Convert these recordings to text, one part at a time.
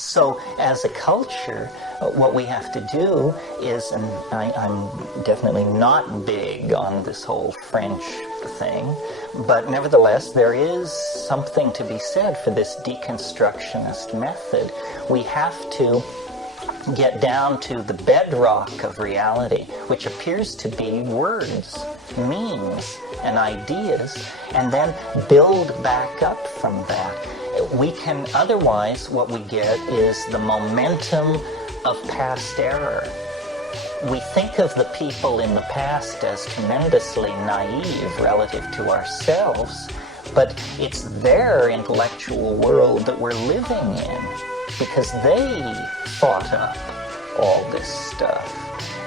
So as a culture, what we have to do is, and I'm definitely not big on this whole French thing, but nevertheless, there is something to be said for this deconstructionist method. We have to get down to the bedrock of reality, which appears to be words, memes, and ideas, and then build back up from that. We can, otherwise, what we get is the momentum of past error. We think of the people in the past as tremendously naive relative to ourselves, but it's their intellectual world that we're living in, because they thought up all this stuff.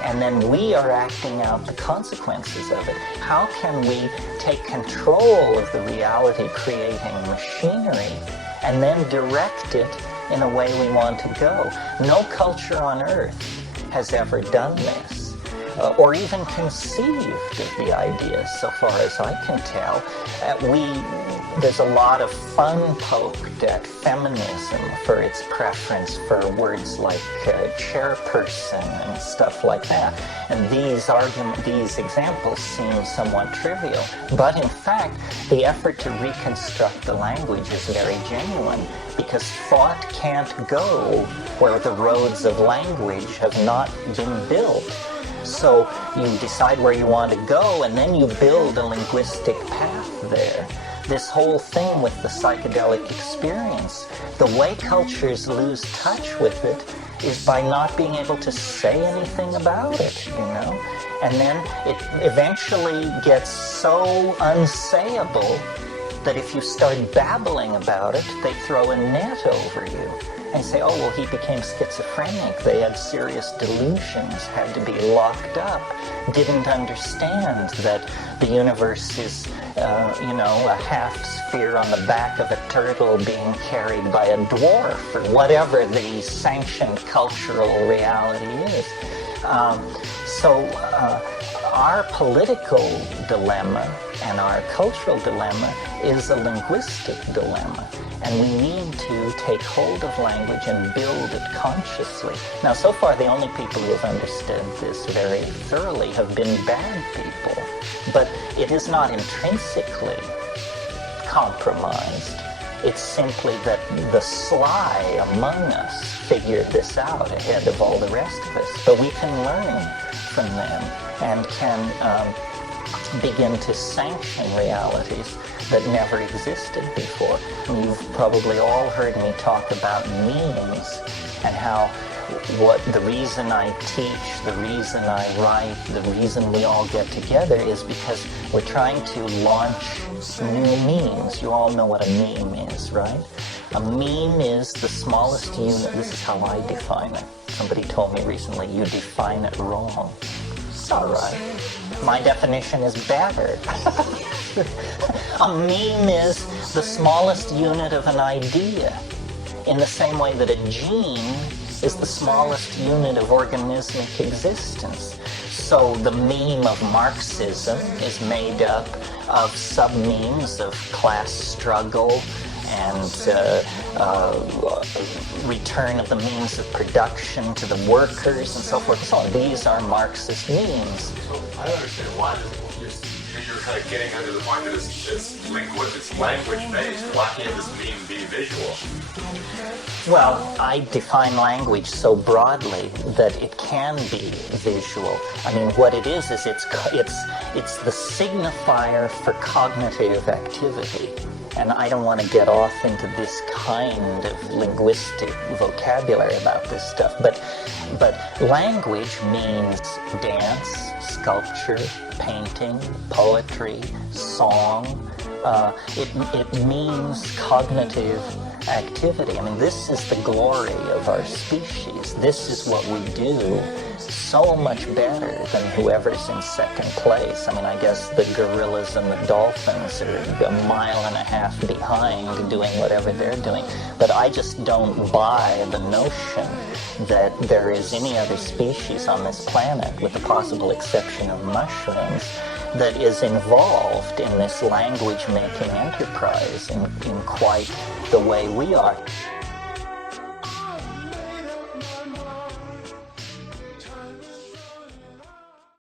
And then we are acting out the consequences of it. How can we take control of the reality-creating machinery and then direct it in a way we want to go? No culture on earth has ever done this, or even conceived of the idea, so far as I can tell. There's a lot of fun poked at feminism for its preference for words like chairperson and stuff like that. And these examples seem somewhat trivial. But in fact, the effort to reconstruct the language is very genuine, because thought can't go where the roads of language have not been built. So you decide where you want to go, and then you build a linguistic path there. This whole thing with the psychedelic experience, the way cultures lose touch with it is by not being able to say anything about it, you know? And then it eventually gets so unsayable that if you start babbling about it, they throw a net over you and say, oh, well, he became schizophrenic. They had serious delusions, had to be locked up, didn't understand that the universe is, a half sphere on the back of a turtle being carried by a dwarf, or whatever the sanctioned cultural reality is. Our political dilemma and our cultural dilemma is a linguistic dilemma, and we need to take hold of language and build it consciously. Now, so far, the only people who have understood this very thoroughly have been bad people, but it is not intrinsically compromised. It's simply that the sly among us figured this out ahead of all the rest of us. But we can learn from them and can begin to sanction realities that never existed before. And you've probably all heard me talk about memes and how the reason I teach, the reason I write, the reason we all get together is because we're trying to launch new memes. You all know what a meme is, right? A meme is the smallest unit. This is how I define it. Somebody told me recently, you define it wrong. All right. My definition is better. A meme is the smallest unit of an idea, in the same way that a gene is the smallest unit of organismic existence. So the meme of Marxism is made up of sub-memes of class struggle and return of the means of production to the workers and so forth and so on. These are Marxist memes. So I don't understand why you're kind of getting under the point that it's language-based. Why can't this meme be visual? Well, I define language so broadly that it can be visual. I mean, what it is it's the signifier for cognitive activity. And I don't want to get off into this kind of linguistic vocabulary about this stuff, but language means dance, sculpture, painting, poetry, song. It means cognitive activity. I mean, this is the glory of our species. This is what we do so much better than whoever's in second place. I mean, I guess the gorillas and the dolphins are a mile and a half behind doing whatever they're doing. But I just don't buy the notion that there is any other species on this planet, with the possible exception of mushrooms, that is involved in this language-making enterprise in quite the way we are.